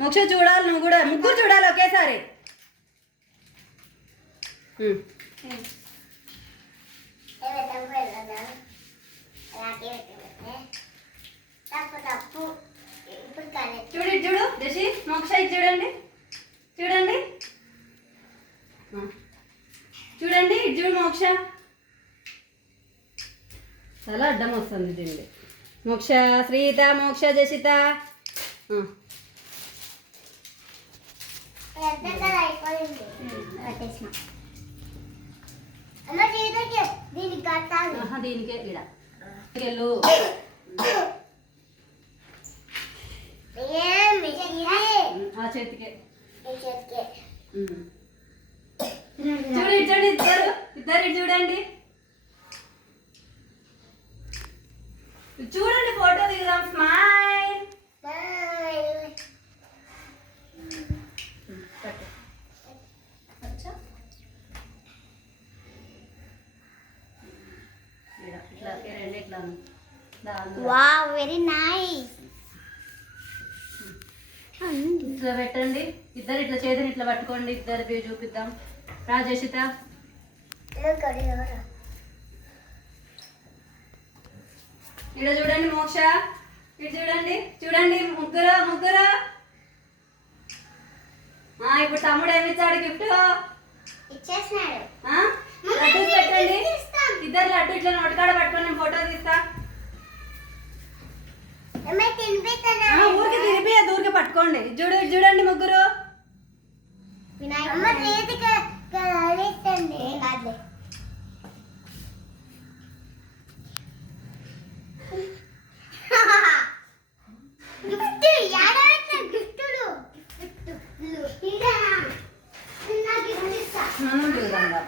మోక్ష చూడాలి, నువ్వు కూడా ముగ్గురు చూడాలి ఒకేసారి. చూడు చూడు జసి, మోక్ష ఇది చూడండి, చూడండి చూడండి, ఇది చూడు మోక్ష. చాలా అడ్డం వస్తుంది తిండి. మోక్ష, శ్రీత, మోక్ష, జసిత. దీనికే ఇడ వెళ్ళు. ఆ చేతికే చూడు, చూడండి ఇద్దరు ఇద్దరు చూడండి, చూడండి ఫోటో దిగుదాం. స్మైల్. Wow, very nice. ఇట్లా పెట్టండి, ఇద్దరు ఇట్లా చేతిని ఇట్లా పట్టుకోండి, ఇద్దరు వ్యూ చూపిద్దాం. రాజేషిత ఇక్కడ చూడండి, మోక్ష ఇటు చూడండి, చూడండి ముగ్గురు ముగ్గురు. ఇప్పుడు తమ్ముడు ఏమి ఇచ్చాడు గిఫ్ట్? ఇచ్చేసినాడు. లడ్డు పెట్టండి, ఇద్దరు లడ్డు ఇట్లా నోటికాడ పట్టుకొని నేను ఫోటో తీస్తా. ఊరికి తిరిపి ఊరికి పట్టుకోండి. చూడు చూడండి ముగ్గురు. మనం చూద్దాం బాబా.